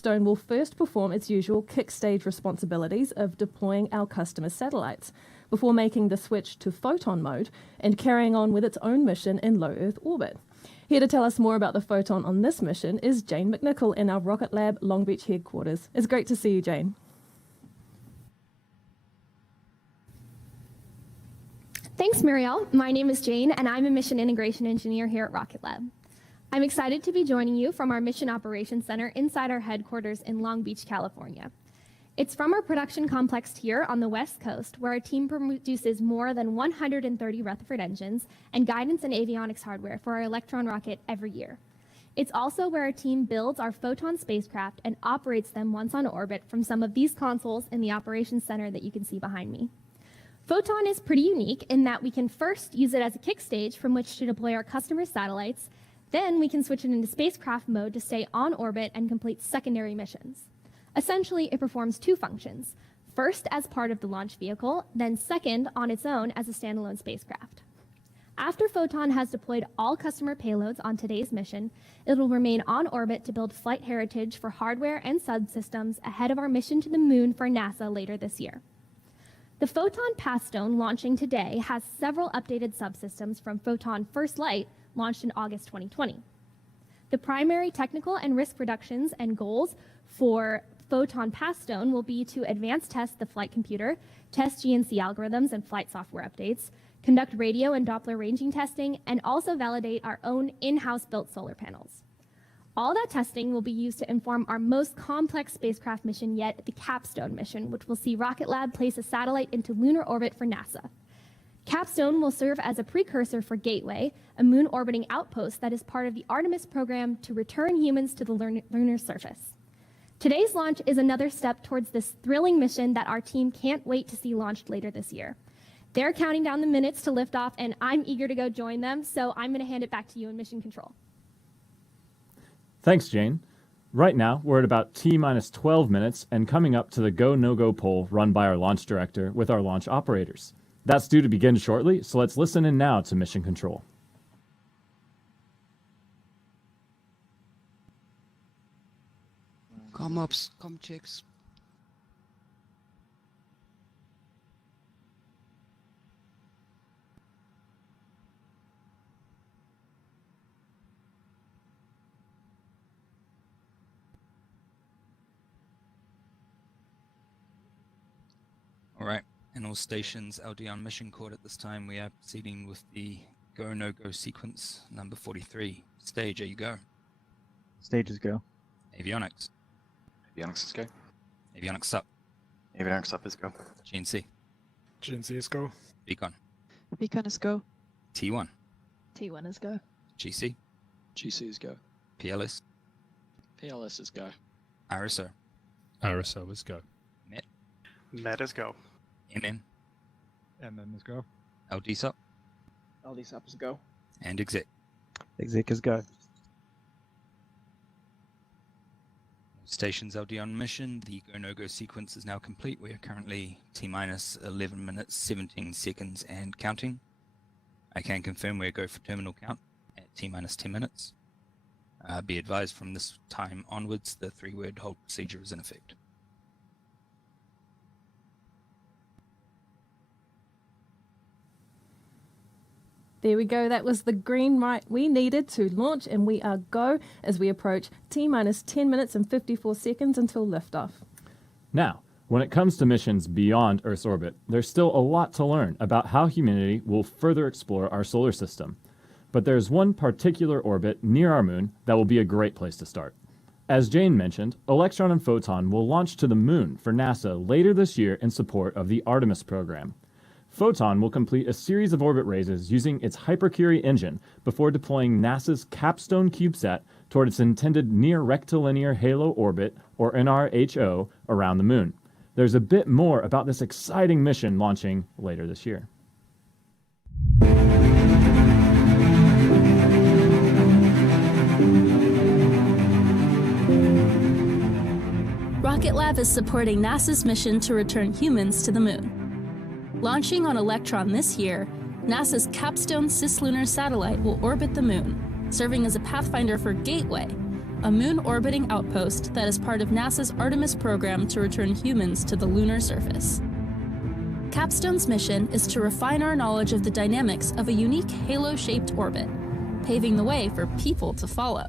Capstone will first perform its usual kick stage responsibilities of deploying our customer satellites, before making the switch to Photon mode and carrying on with its own mission in low Earth orbit. Here to tell us more about the Photon on this mission is Jane McNichol in our Rocket Lab Long Beach headquarters. It's great to see you, Jane. Thanks, Muriel. My name is Jane, and I'm a Mission Integration Engineer here at Rocket Lab. I'm excited to be joining you from our Mission Operations Center inside our headquarters in Long Beach, California. It's from our production complex here on the West Coast, where our team produces more than 130 Rutherford engines and guidance and avionics hardware for our Electron rocket every year. It's also where our team builds our Photon spacecraft and operates them once on orbit from some of these consoles in the Operations Center that you can see behind me. Photon is pretty unique in that we can first use it as a kick stage from which to deploy our customer satellites. Then we can switch it into spacecraft mode to stay on orbit and complete secondary missions. Essentially, it performs two functions. First, as part of the launch vehicle, then second, on its own as a standalone spacecraft. After Photon has deployed all customer payloads on today's mission, it will remain on orbit to build flight heritage for hardware and subsystems ahead of our mission to the moon for NASA later this year. The Photon Capstone launching today has several updated subsystems from Photon First Light, launched in August 2020. The primary technical and risk reductions and goals for Photon Capstone will be to advance test the flight computer, test GNC algorithms and flight software updates, conduct radio and Doppler ranging testing, and also validate our own in-house built solar panels. All that testing will be used to inform our most complex spacecraft mission yet, the Capstone mission, which will see Rocket Lab place a satellite into lunar orbit for NASA. Capstone will serve as a precursor for Gateway, a moon orbiting outpost that is part of the Artemis program to return humans to the lunar surface. Today's launch is another step towards this thrilling mission that our team can't wait to see launched later this year. They're counting down the minutes to liftoff, and I'm eager to go join them, so I'm going to hand it back to you in Mission Control. Thanks, Jane. Right now, we're at about T-minus 12 minutes and coming up to the go, no-go poll run by our launch director with our launch operators. That's due to begin shortly, so let's listen in now to Mission Control. Come ups, come chicks. All right, and all stations LD on mission court at this time. We are proceeding with the go, no-go sequence, number 43. Stage, are you go? Stages go. Avionics. Avionics is go. Avionics up. Avionics up is go. GNC. GNC is go. Beacon. Beacon is go. T1. T1 is go. GC. GC is go. PLS. PLS is go. RSO. RSO is go. MET. MET is go. MM. MM is go. LDSUP. LDSUP is go. And exec. Exec is go. Stations LD on mission. The go, no-go sequence is now complete. We are currently T-minus 11 minutes, 17 seconds and counting. I can confirm we're go for terminal count at T-minus 10 minutes. Be advised from this time onwards, the 3-word hold procedure is in effect. There we go. That was the green light we needed to launch, and we are go as we approach T-minus 10 minutes and 54 seconds until liftoff. Now, when it comes to missions beyond Earth's orbit, there's still a lot to learn about how humanity will further explore our solar system. But there's one particular orbit near our moon that will be a great place to start. As Jane mentioned, Electron and Photon will launch to the moon for NASA later this year in support of the Artemis program. Photon will complete a series of orbit raises using its Hypercurie engine before deploying NASA's Capstone CubeSat toward its intended near rectilinear halo orbit, or NRHO, around the moon. There's a bit more about this exciting mission launching later this year. Rocket Lab is supporting NASA's mission to return humans to the moon. Launching on Electron this year, NASA's Capstone cislunar satellite will orbit the moon, serving as a pathfinder for Gateway, a moon orbiting outpost that is part of NASA's Artemis program to return humans to the lunar surface. Capstone's mission is to refine our knowledge of the dynamics of a unique halo-shaped orbit, paving the way for people to follow.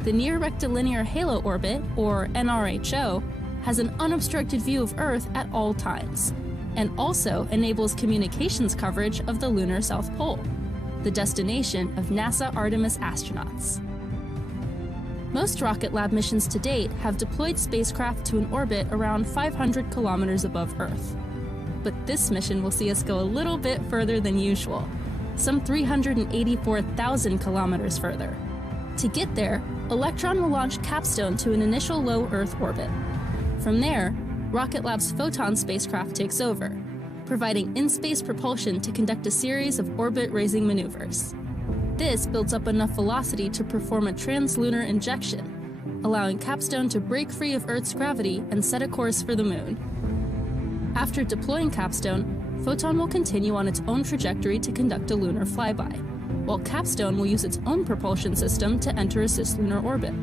The Near Rectilinear Halo Orbit, or NRHO, has an unobstructed view of Earth at all times, and also enables communications coverage of the lunar South Pole, the destination of NASA Artemis astronauts. Most Rocket Lab missions to date have deployed spacecraft to an orbit around 500 kilometers above Earth. But this mission will see us go a little bit further than usual, some 384,000 kilometers further. To get there, Electron will launch Capstone to an initial low Earth orbit. From there, Rocket Lab's Photon spacecraft takes over, providing in-space propulsion to conduct a series of orbit-raising maneuvers. This builds up enough velocity to perform a translunar injection, allowing Capstone to break free of Earth's gravity and set a course for the Moon. After deploying Capstone, Photon will continue on its own trajectory to conduct a lunar flyby, while Capstone will use its own propulsion system to enter a cislunar orbit.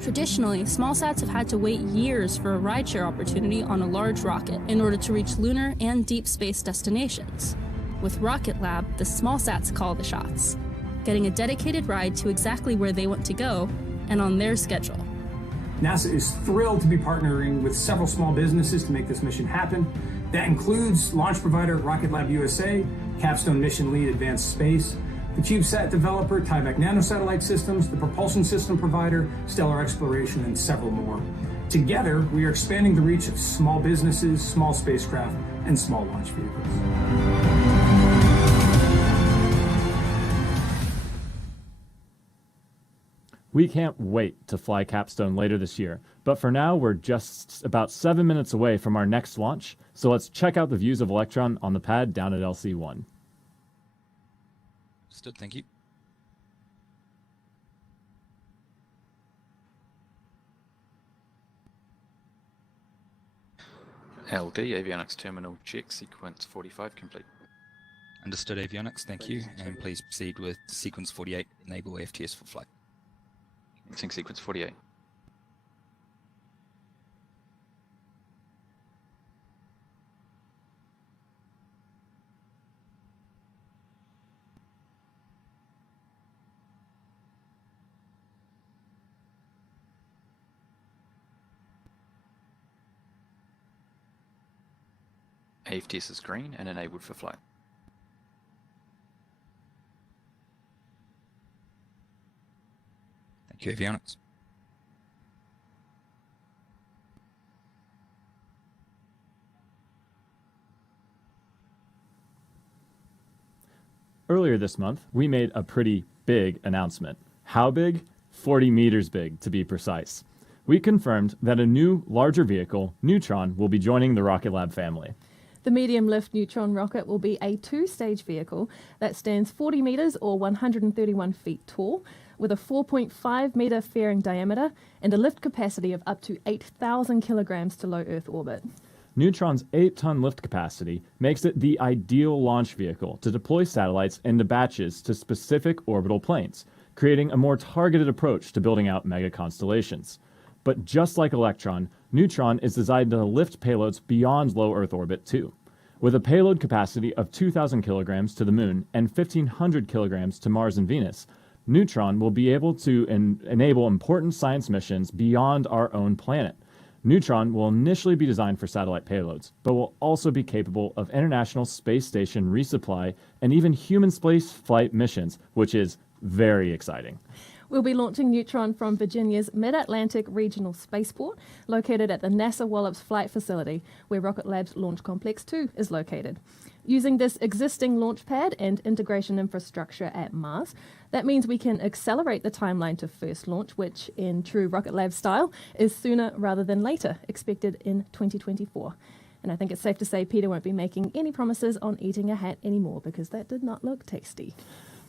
Traditionally, smallsats have had to wait years for a rideshare opportunity on a large rocket in order to reach lunar and deep space destinations. With Rocket Lab, the smallsats call the shots, getting a dedicated ride to exactly where they want to go and on their schedule. NASA is thrilled to be partnering with several small businesses to make this mission happen. That includes launch provider Rocket Lab USA, Capstone Mission lead Advanced Space, the CubeSat developer Tyvek Nanosatellite Systems, the propulsion system provider Stellar Exploration, and several more. Together, we are expanding the reach of small businesses, small spacecraft, and small launch vehicles. We can't wait to fly Capstone later this year, but for now we're just about 7 minutes away from our next launch, so let's check out the views of Electron on the pad down at LC1. Understood, thank you. LD, avionics terminal check, sequence 45 complete. Understood, avionics, thank you. And please proceed with sequence 48, enable FTS for flight. Commencing sequence 48. AFTS is green and enabled for flight. Thank you, avionics. Earlier this month, we made a pretty big announcement. How big? 40 meters big, to be precise. We confirmed that a new, larger vehicle, Neutron, will be joining the Rocket Lab family. The medium-lift Neutron rocket will be a two-stage vehicle that stands 40 metres or 131 feet tall, with a 4.5-metre fairing diameter and a lift capacity of up to 8,000 kilograms to low Earth orbit. Neutron's 8-ton lift capacity makes it the ideal launch vehicle to deploy satellites into batches to specific orbital planes, creating a more targeted approach to building out mega constellations. But just like Electron, Neutron is designed to lift payloads beyond low Earth orbit too. With a payload capacity of 2,000 kilograms to the Moon and 1,500 kilograms to Mars and Venus, Neutron will be able to enable important science missions beyond our own planet. Neutron will initially be designed for satellite payloads, but will also be capable of International Space Station resupply and even human space flight missions, which is very exciting. We'll be launching Neutron from Virginia's Mid-Atlantic Regional Spaceport, located at the NASA Wallops Flight Facility, where Rocket Lab's Launch Complex 2 is located. Using this existing launch pad and integration infrastructure at Mars, that means we can accelerate the timeline to first launch, which, in true Rocket Lab style, is sooner rather than later, expected in 2024. And I think it's safe to say Peter won't be making any promises on eating a hat anymore, because that did not look tasty.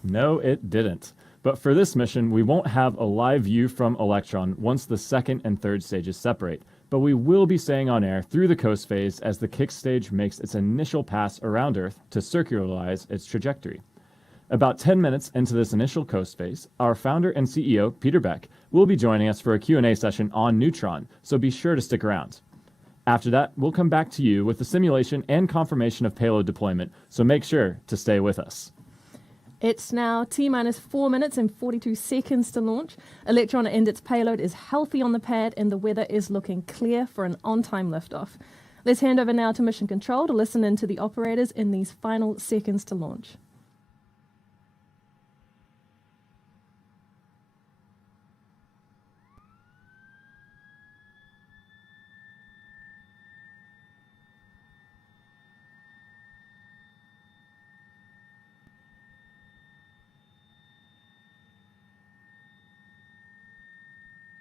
No, it didn't. But for this mission, we won't have a live view from Electron once the second and third stages separate, but we will be staying on air through the coast phase as the kick stage makes its initial pass around Earth to circularize its trajectory. About 10 minutes into this initial coast phase, our founder and CEO, Peter Beck, will be joining us for a Q&A session on Neutron, so be sure to stick around. After that, we'll come back to you with the simulation and confirmation of payload deployment, so make sure to stay with us. It's now T-minus 4 minutes and 42 seconds to launch. Electron and its payload is healthy on the pad, and the weather is looking clear for an on-time liftoff. Let's hand over now to Mission Control to listen in to the operators in these final seconds to launch.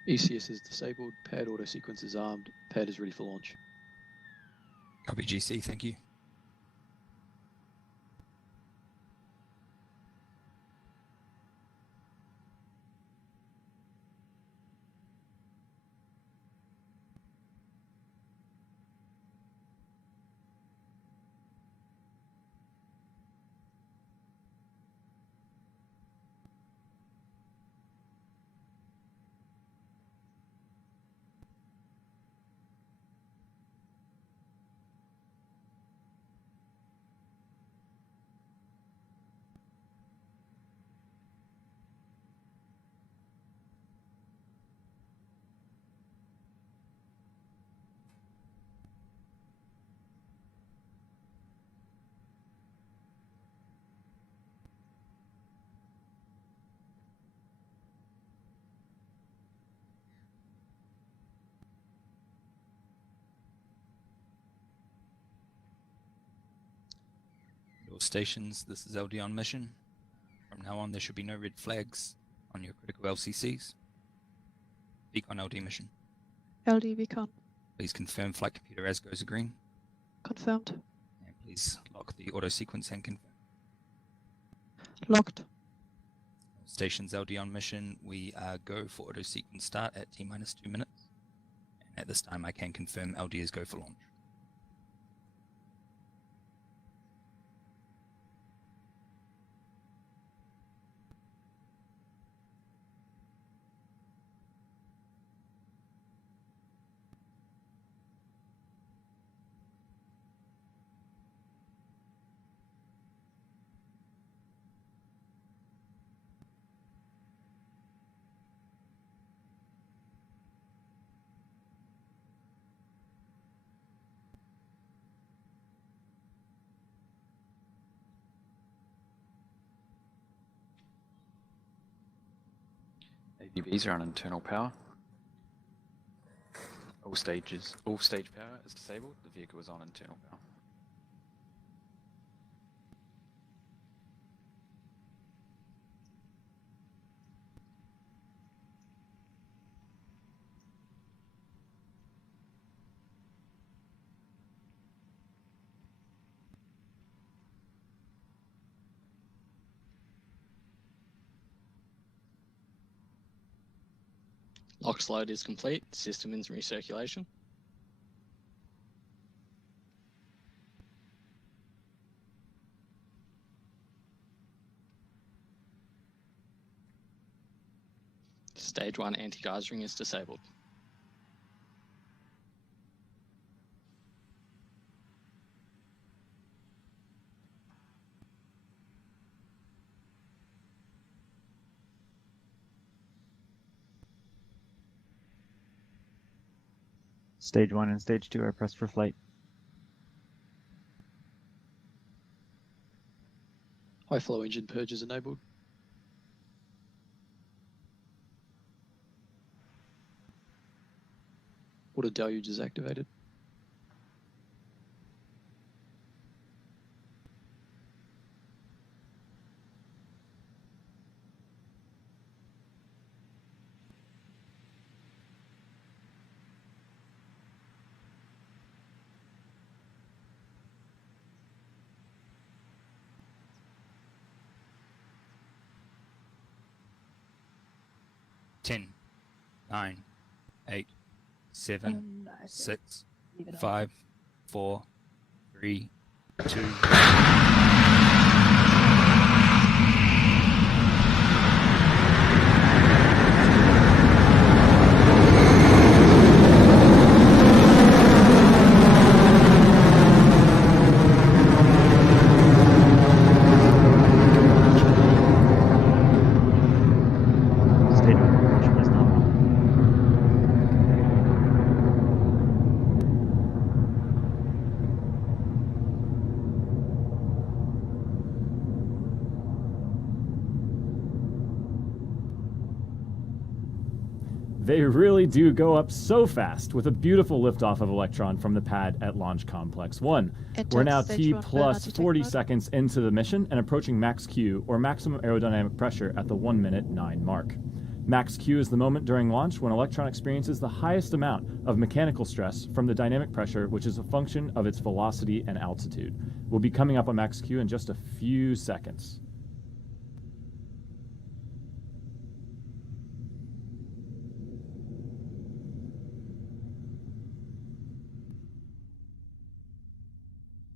ECS is disabled, pad auto sequence is armed, pad is ready for launch. Copy GC, thank you. All stations, this is LD on mission. From now on, there should be no red flags on your critical LCCs. Beacon LD mission. LD beacon. Please confirm flight computer as goes green. Confirmed. And please lock the auto sequence and confirm. Locked. All stations LD on mission, we go for auto sequence start at T-minus 2 minutes. And at this time, I can confirm LD is go for launch. AVBs are on internal power. All stage power is disabled. The vehicle is on internal power. LOX load is complete, system is in recirculation. Stage 1 anti-geysering is disabled. Stage 1 and Stage 2 are pressed for flight. High flow engine purge is enabled. Water deluge is activated. Ten, 9, 8, 7, 6, 5, 4, 3, 2. They really do go up so fast, with a beautiful liftoff of Electron from the pad at Launch Complex 1. We're now T plus 40 seconds into the mission and approaching max Q, or maximum aerodynamic pressure, at the 1 minute 9 mark. Max Q is the moment during launch when Electron experiences the highest amount of mechanical stress from the dynamic pressure, which is a function of its velocity and altitude. We'll be coming up on max Q in just a few seconds.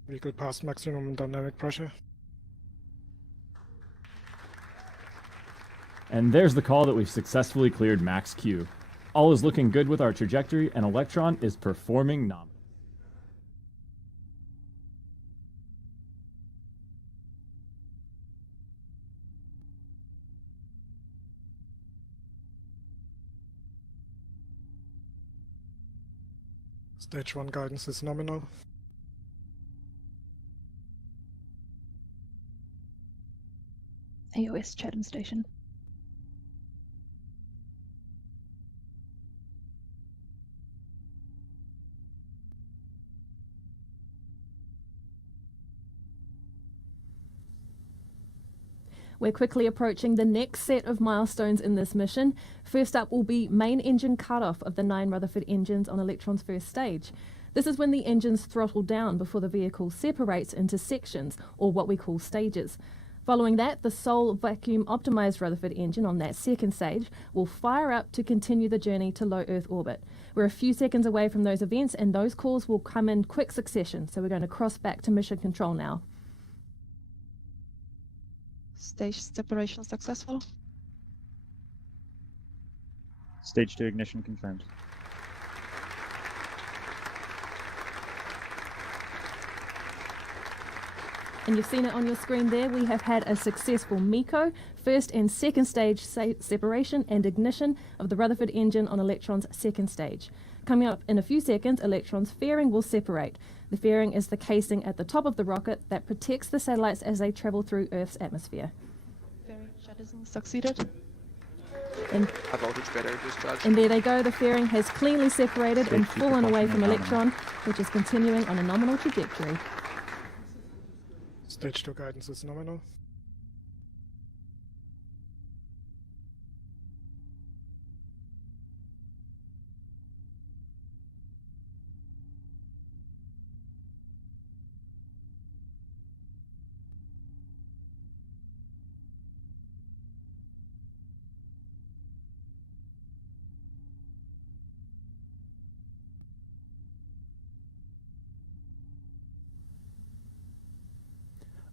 Vehicle past maximum dynamic pressure. And there's the call that we've successfully cleared max Q. All is looking good with our trajectory, and Electron is performing nominally. Stage 1 guidance is nominal. AOS Chatham Station. We're quickly approaching the next set of milestones in this mission. First up will be main engine cutoff of the 9 Rutherford engines on Electron's first stage. This is when the engines throttle down before the vehicle separates into sections, or what we call stages. Following that, the sole vacuum optimized Rutherford engine on that second stage will fire up to continue the journey to low Earth orbit. We're a few seconds away from those events, and those calls will come in quick succession, so we're going to cross back to mission control now. Stage separation successful. Stage 2 ignition confirmed. And you've seen it on your screen there. We have had a successful MECO, first and second stage separation and ignition of the Rutherford engine on Electron's second stage. Coming up in a few seconds, Electron's fairing will separate. The fairing is the casing at the top of the rocket that protects the satellites as they travel through Earth's atmosphere. Fairing jettison succeeded. And there they go, the fairing has cleanly separated and fallen away from Electron, which is continuing on a nominal trajectory. Stage 2 guidance is nominal.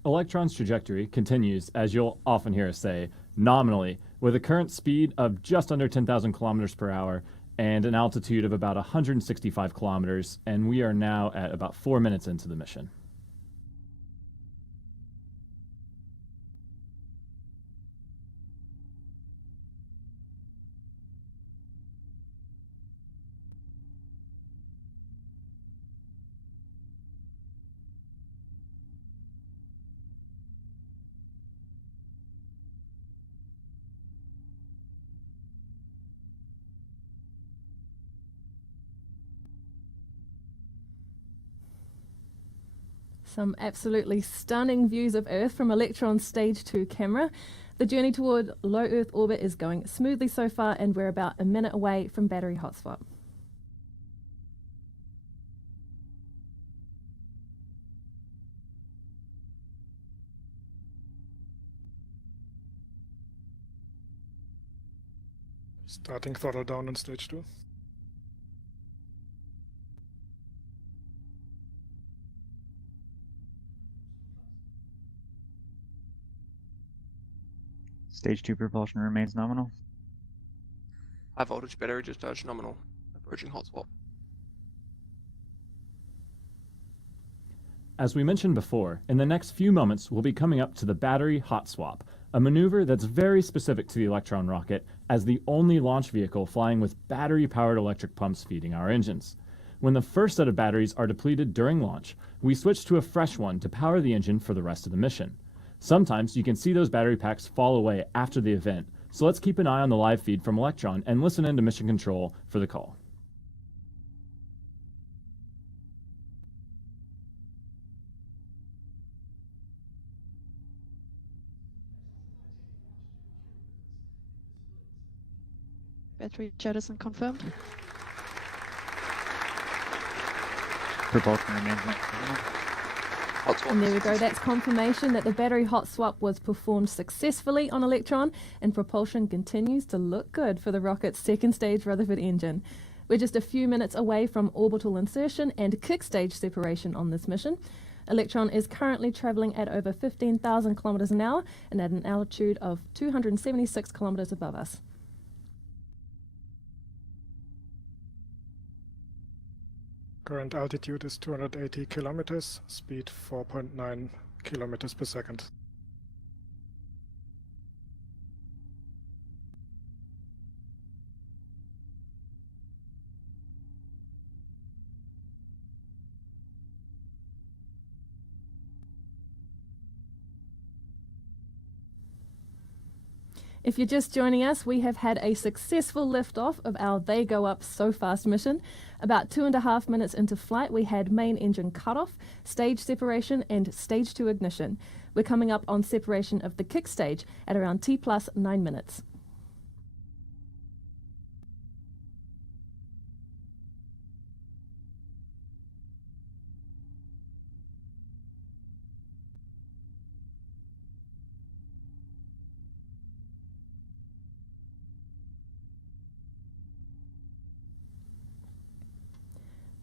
Electron's trajectory continues, as you'll often hear us say, nominally, with a current speed of just under 10,000 kilometers per hour and an altitude of about 165 kilometers, and we are now at about 4 minutes into the mission. Some absolutely stunning views of Earth from Electron's Stage 2 camera. The journey toward low Earth orbit is going smoothly so far, and we're about a minute away from battery hotspot. Starting throttle down on stage 2. Stage 2 propulsion remains nominal. High voltage battery discharge nominal. Approaching hot swap. As we mentioned before, in the next few moments we'll be coming up to the battery hot swap, a maneuver that's very specific to the Electron rocket as the only launch vehicle flying with battery-powered electric pumps feeding our engines. When the first set of batteries are depleted during launch, we switch to a fresh one to power the engine for the rest of the mission. Sometimes you can see those battery packs fall away after the event, So let's keep an eye on the live feed from Electron and listen into Mission Control for the call. Battery jettison confirmed. Propulsion remains nominal. Hot swap. And there we go, that's confirmation that the battery hot swap was performed successfully on Electron, and propulsion continues to look good for the rocket's second stage Rutherford engine. We're just a few minutes away from orbital insertion and kick stage separation on this mission. Electron is currently traveling at over 15,000 kilometers an hour and at an altitude of 276 kilometers above us. Current altitude is 280 kilometers, speed 4.9 kilometers per second. If you're just joining us, we have had a successful liftoff of our They Go Up So Fast mission. About 2.5 minutes into flight, we had main engine cutoff, stage separation, and stage 2 ignition. We're coming up on separation of the kick stage at around T+9 minutes.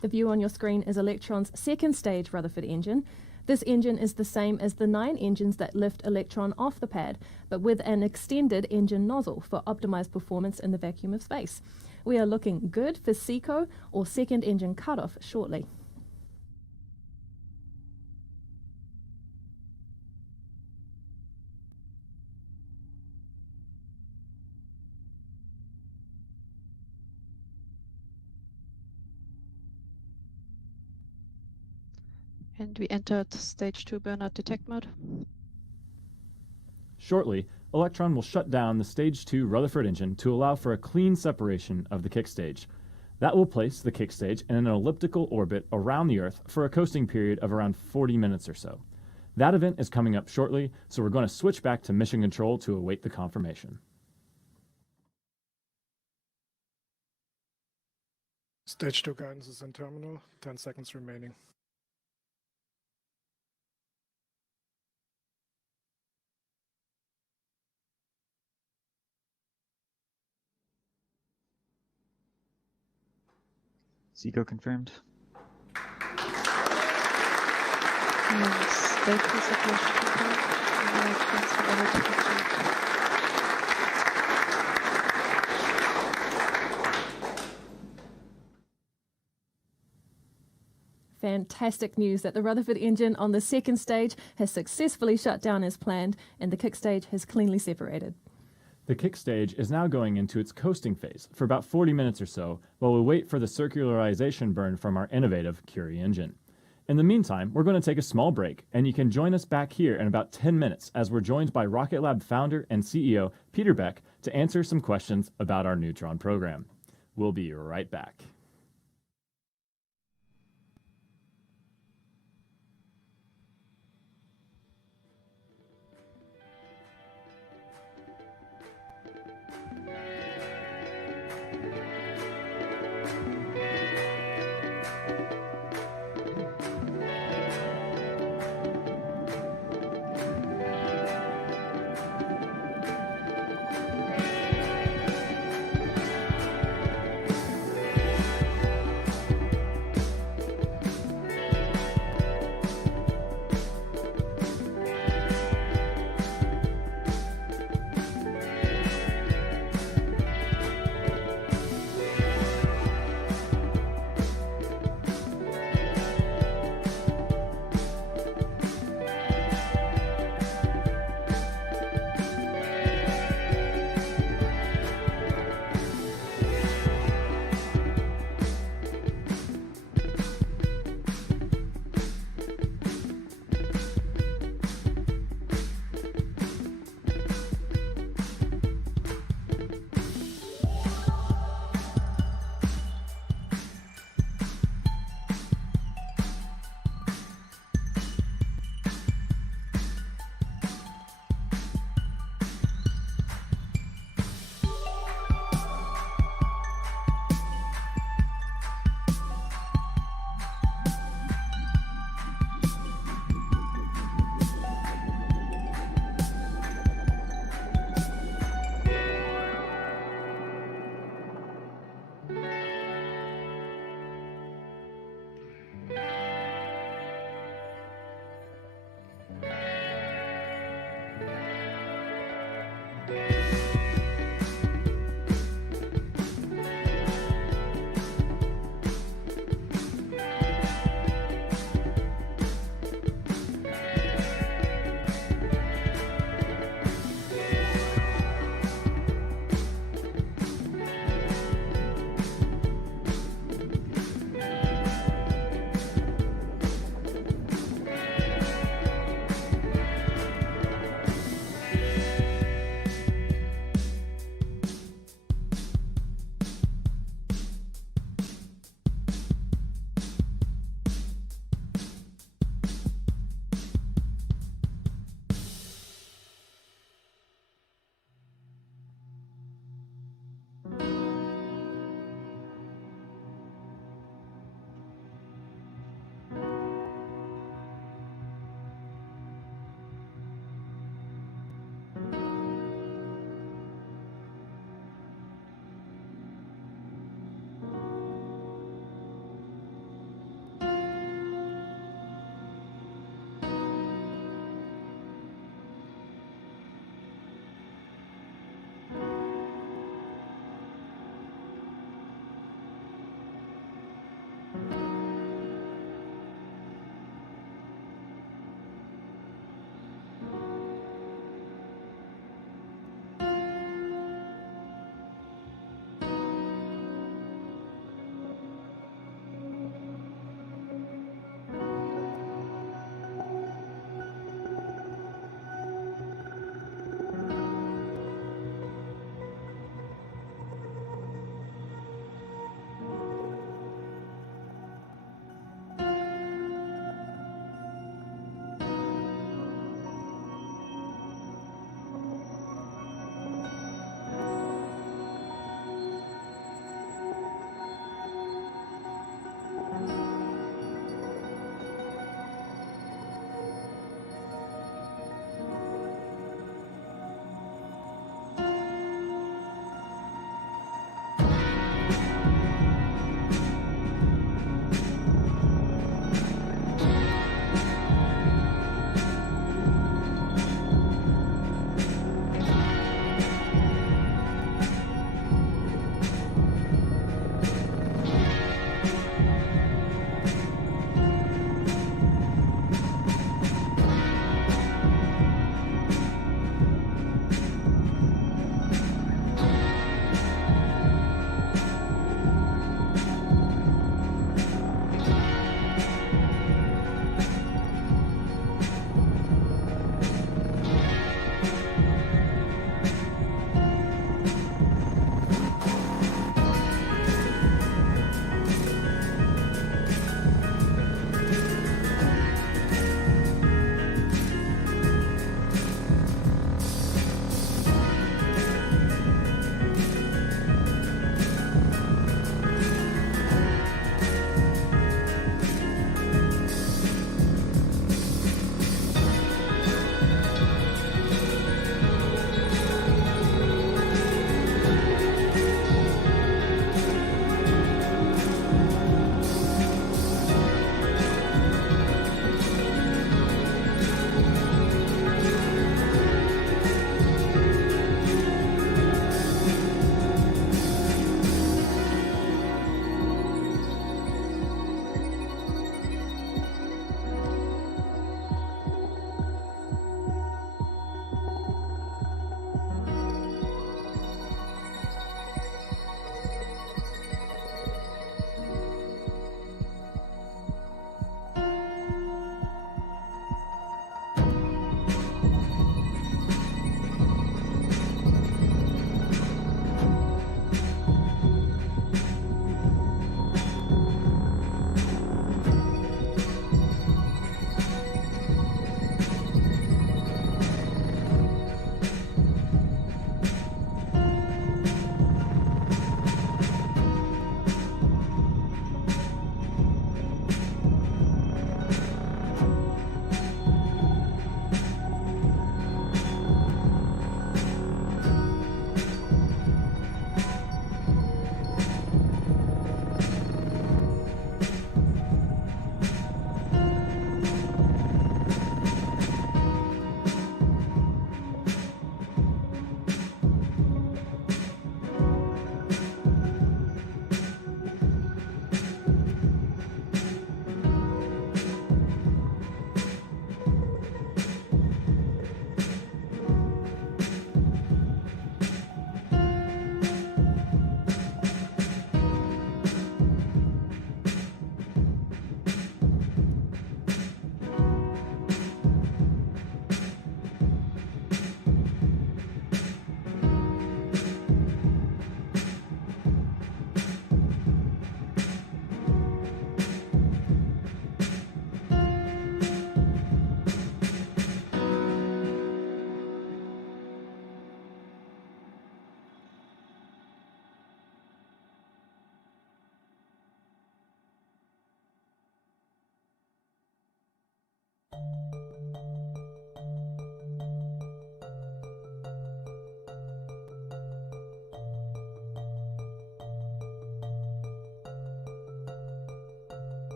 The view on your screen is Electron's second stage Rutherford engine. This engine is the same as the 9 engines that lift Electron off the pad, but with an extended engine nozzle for optimized performance in the vacuum of space. We are looking good for SECO or second engine cutoff shortly. And we entered stage 2 burnout detect mode. Shortly, Electron will shut down the Stage 2 Rutherford engine to allow for a clean separation of the kick stage. That will place the kick stage in an elliptical orbit around the Earth for a coasting period of around 40 minutes or so. That event is coming up shortly, so we're going to switch back to Mission Control to await the confirmation. Stage 2 guidance is in terminal, 10 seconds remaining. SECO confirmed. And stage 2 separation confirmed. And transfer over to kick stage. Fantastic news that the Rutherford engine on the second stage has successfully shut down as planned and the kick stage has cleanly separated. The kick stage is now going into its coasting phase for about 40 minutes or so while we wait for the circularization burn from our innovative Curie engine. In the meantime, we're going to take a small break, and you can join us back here in about 10 minutes as we're joined by Rocket Lab founder and CEO Peter Beck to answer some questions about our Neutron program. We'll be right back.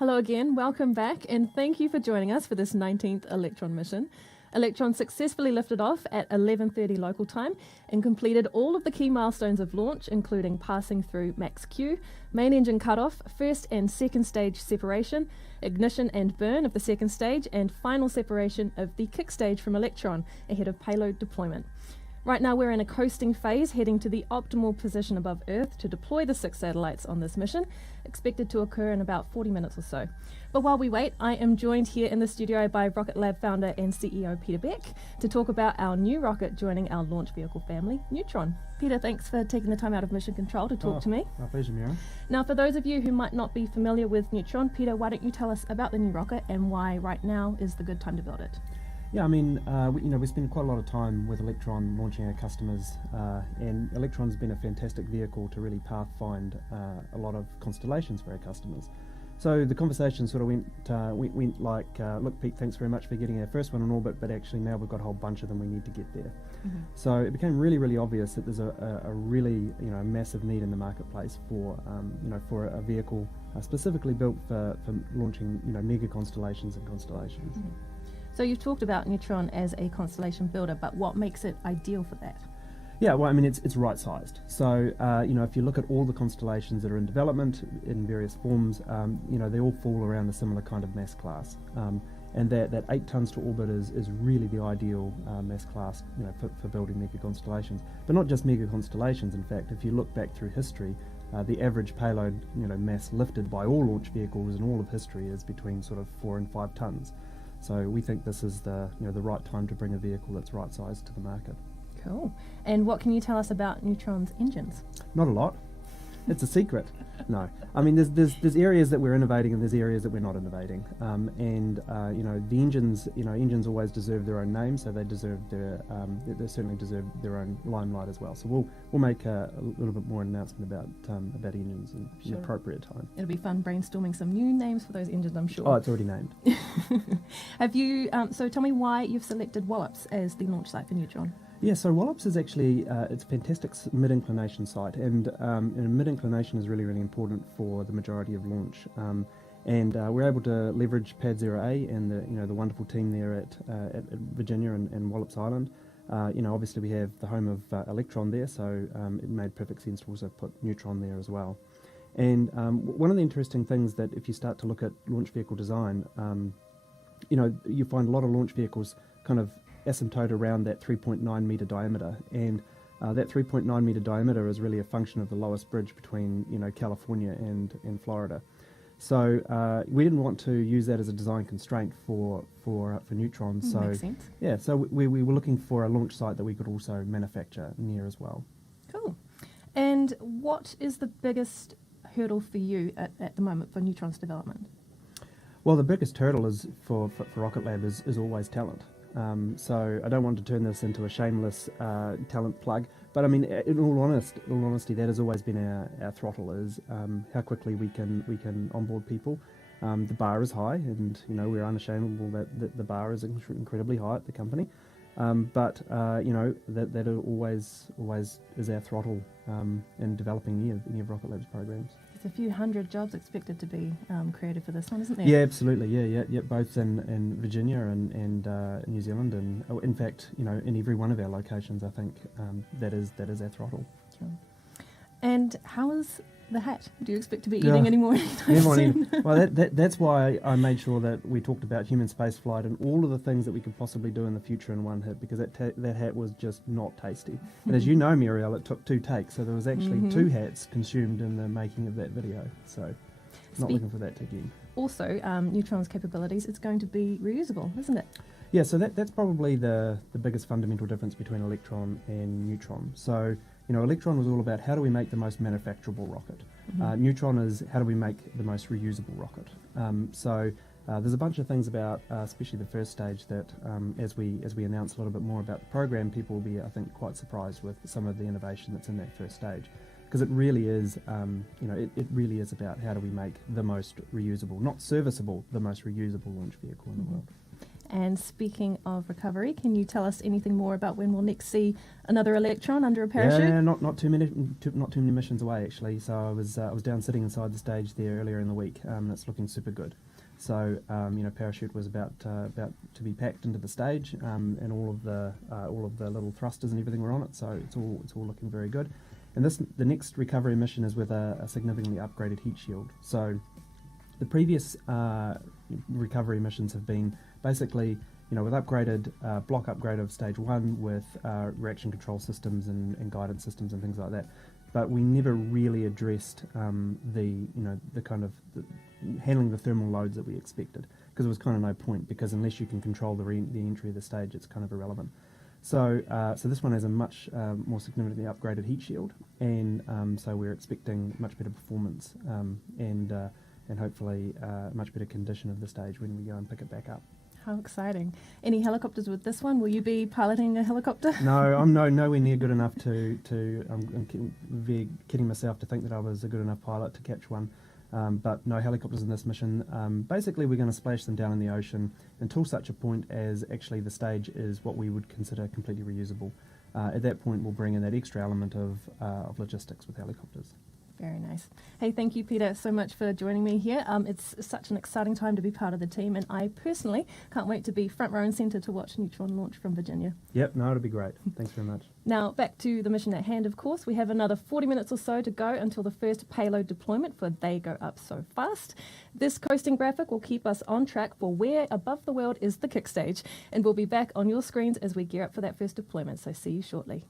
Hello again, welcome back, and thank you for joining us for this 19th Electron mission. Electron successfully lifted off at 11:30 local time and completed all of the key milestones of launch, including passing through max Q, main engine cutoff, first and second stage separation, ignition and burn of the second stage, and final separation of the kick stage from Electron ahead of payload deployment. Right now we're in a coasting phase, heading to the optimal position above Earth to deploy the 6 satellites on this mission, expected to occur in about 40 minutes or so. But while we wait, I am joined here in the studio by Rocket Lab founder and CEO Peter Beck to talk about our new rocket joining our launch vehicle family, Neutron. Peter, thanks for taking the time out of Mission Control to talk to me. My pleasure, Mira. Now, for those of you who might not be familiar with Neutron, Peter, why don't you tell us about the new rocket and why right now is the good time to build it? Yeah, I mean, we spend quite a lot of time with Electron launching our customers, and Electron's been a fantastic vehicle to really pathfind a lot of constellations for our customers. So the conversation sort of went like, look, Pete, thanks very much for getting our first one in orbit, but actually now we've got a whole bunch of them we need to get there. Mm-hmm. So it became really, really obvious that there's a really, massive need in the marketplace for, for a vehicle specifically built for launching, mega constellations and constellations. Mm-hmm. So you've talked about Neutron as a constellation builder, but what makes it ideal for that? Yeah, well, I mean, it's right-sized. So, if you look at all the constellations that are in development in various forms, they all fall around a similar kind of mass class. And that 8 tons to orbit is really the ideal mass class, for building mega constellations. But not just mega constellations. In fact, if you look back through history, the average payload, mass lifted by all launch vehicles in all of history is between sort of 4 and 5 tons. So we think this is the right time to bring a vehicle that's right sized to the market. Cool. And what can you tell us about Neutron's engines? Not a lot. It's a secret. No, I mean there's areas that we're innovating and there's areas that we're not innovating. The engines always deserve their own name, so they certainly deserve their own limelight as well. So we'll make a little bit more announcement about engines in the appropriate time. It'll be fun brainstorming some new names for those engines, I'm sure. Oh, it's already named. Have you? So tell me why you've selected Wallops as the launch site for Neutron. Yeah, so Wallops is actually it's a fantastic mid-inclination site, and mid-inclination is really, really important for the majority of launch. We're able to leverage Pad 0A and the wonderful team there at Virginia and Wallops Island. Obviously we have the home of Electron there, so it made perfect sense to also put Neutron there as well. And one of the interesting things that if you start to look at launch vehicle design, you find a lot of launch vehicles kind of asymptote around that 3.9 meter diameter, and that 3.9 meter diameter is really a function of the lowest bridge between California and Florida. So we didn't want to use that as a design constraint for Neutron. So makes sense. Yeah, so we were looking for a launch site that we could also manufacture near as well. Cool. And what is the biggest hurdle for you at the moment for Neutron's development? Well, the biggest hurdle is for Rocket Lab is always talent. So I don't want to turn this into a shameless talent plug, but I mean, in all honesty, that has always been our throttle, is how quickly we can onboard people. The bar is high, and we're unashamedable that the bar is incredibly high at the company. But that always is our throttle in developing any of Rocket Lab's programs. There's a few hundred jobs expected to be created for this one, isn't there? Yeah, absolutely. Yeah. Both in Virginia and New Zealand, and in fact, in every one of our locations, I think that is our throttle. Sure. And how is the hat? Do you expect to be eating any more anytime soon? Well, that's why I made sure that we talked about human spaceflight and all of the things that we could possibly do in the future in one hit, because that hat was just not tasty. And as you know, Muriel, it took 2 takes, so there was actually 2 hats consumed in the making of that video. So not looking for that again. Also, Neutron's capabilities, it's going to be reusable, isn't it? Yeah, so that's probably the biggest fundamental difference between Electron and Neutron. So Electron was all about how do we make the most manufacturable rocket. Neutron is how do we make the most reusable rocket. So there's a bunch of things about, especially the first stage, that as we announce a little bit more about the program, people will be, I think, quite surprised with some of the innovation that's in that first stage. Because it really is, it really is about how do we make the most reusable, not serviceable, the most reusable launch vehicle in the world. And speaking of recovery, can you tell us anything more about when we'll next see another Electron under a parachute? Yeah, not too many missions away actually. So I was down sitting inside the stage there earlier in the week, and it's looking super good. So parachute was about to be packed into the stage, and all of the little thrusters and everything were on it. So it's all looking very good. And the next recovery mission is with a significantly upgraded heat shield. So the previous recovery missions have been basically, with upgraded block upgrade of stage 1 with reaction control systems and guidance systems and things like that. But we never really addressed the handling the thermal loads that we expected, because it was kind of no point, because unless you can control the entry of the stage, it's kind of irrelevant. So this one has a much more significantly upgraded heat shield, and so we're expecting much better performance and hopefully much better condition of the stage when we go and pick it back up. How exciting. Any helicopters with this one? Will you be piloting a helicopter? No, I'm nowhere near good enough to I'm very kidding myself to think that I was a good enough pilot to catch one. But no helicopters in this mission. Basically, we're going to splash them down in the ocean until such a point as actually the stage is what we would consider completely reusable. At that point, we'll bring in that extra element of logistics with helicopters. Very nice. Hey, thank you, Peter, so much for joining me here. It's such an exciting time to be part of the team, and I personally can't wait to be front row and centre to watch Neutron launch from Virginia. Yep, no, it'll be great. Thanks very much. Now, back to the mission at hand, of course. We have another 40 minutes or so to go until the first payload deployment for They Go Up So Fast. This coasting graphic will keep us on track for where above the world is the kick stage, and we'll be back on your screens as we gear up for that first deployment, so see you shortly.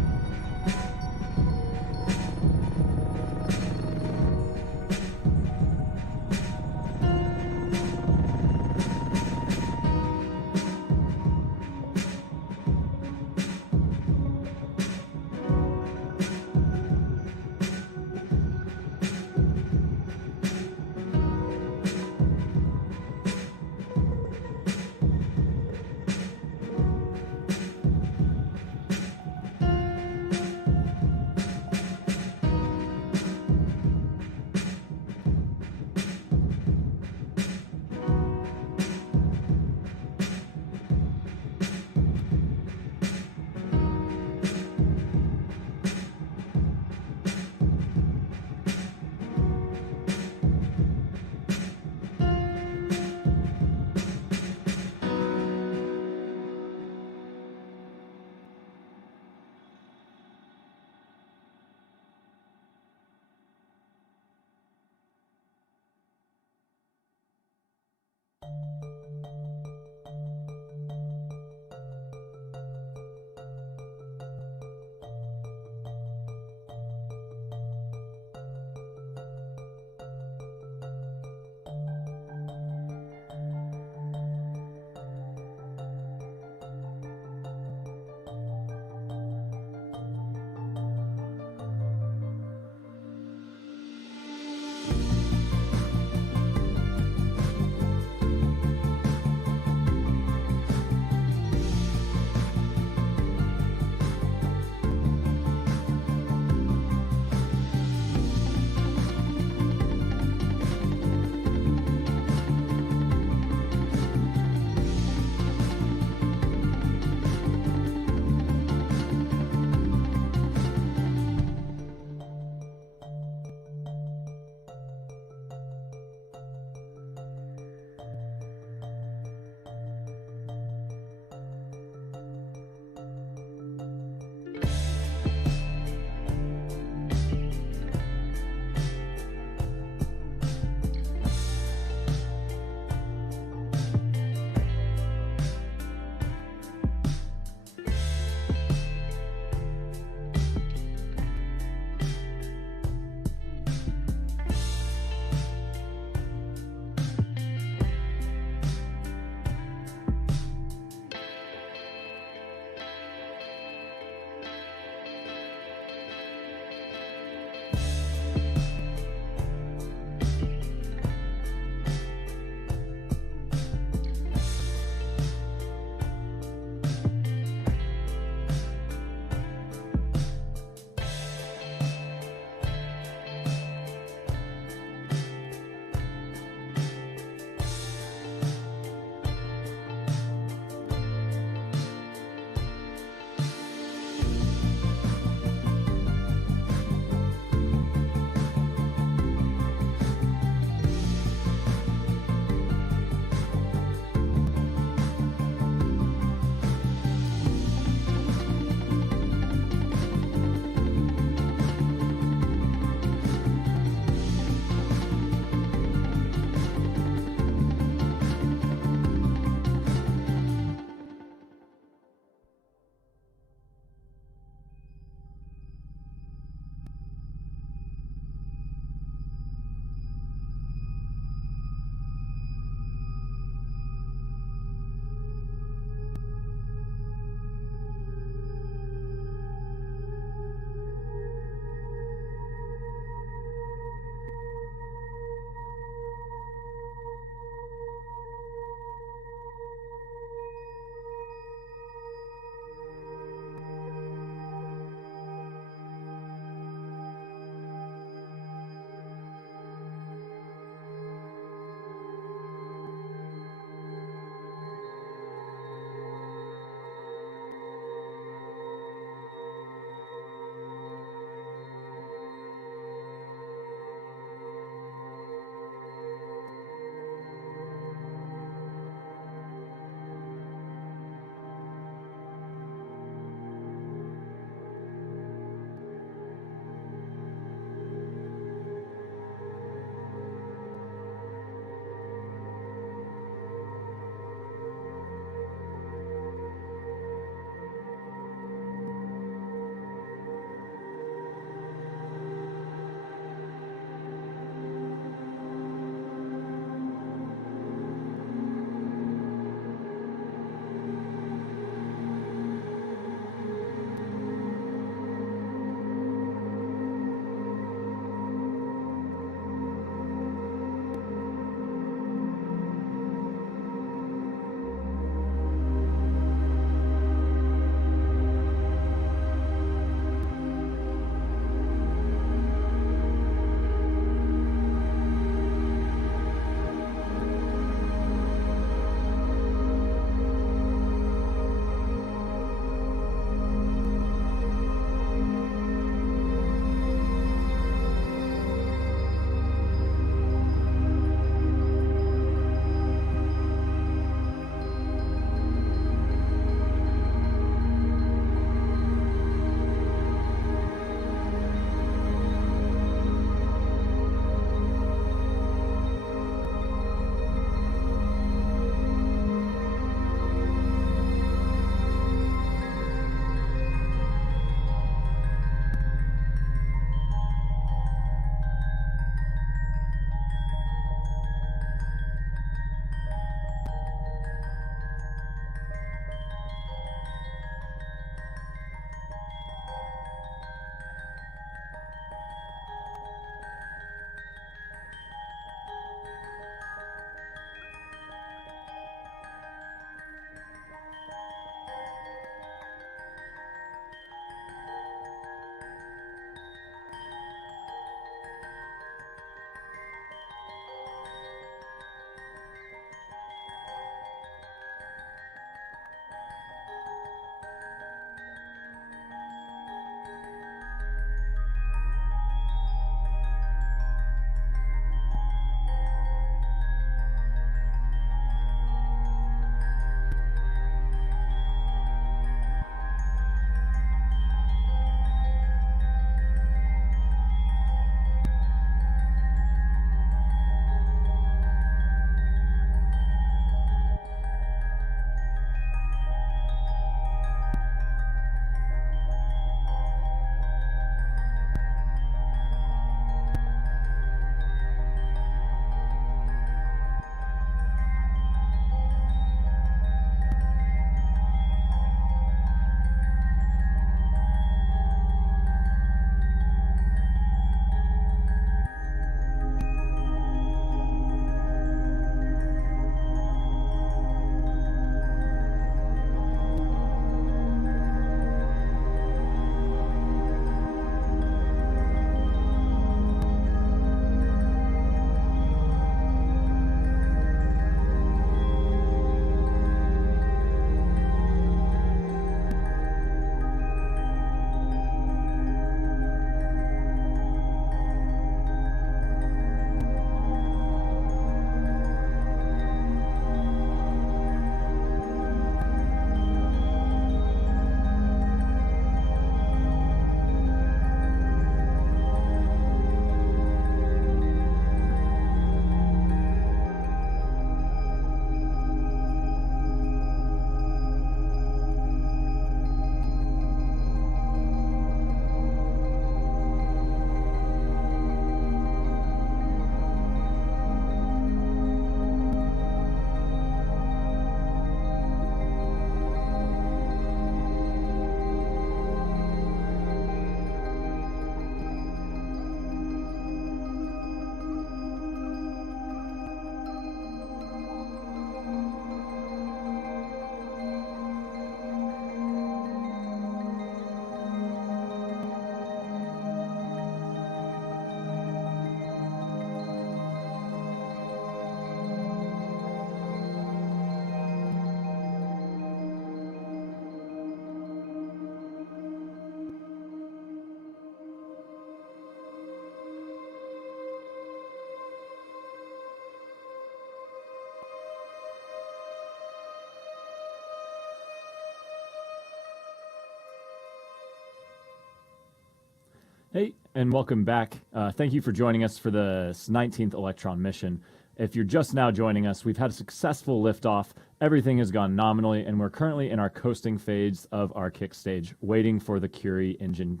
Hey, and welcome back. Thank you for joining us for the 19th Electron mission. If you're just now joining us, we've had a successful liftoff. Everything has gone nominally, and we're currently in our coasting phase of our kick stage, waiting for the Curie engine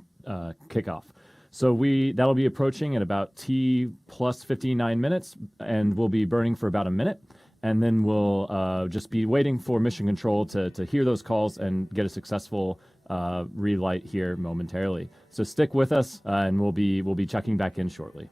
kickoff. So that'll be approaching at about T plus 59 minutes, and we'll be burning for about a minute. And then we'll just be waiting for mission control to hear those calls and get a successful relight here momentarily. So stick with us, and we'll be checking back in shortly.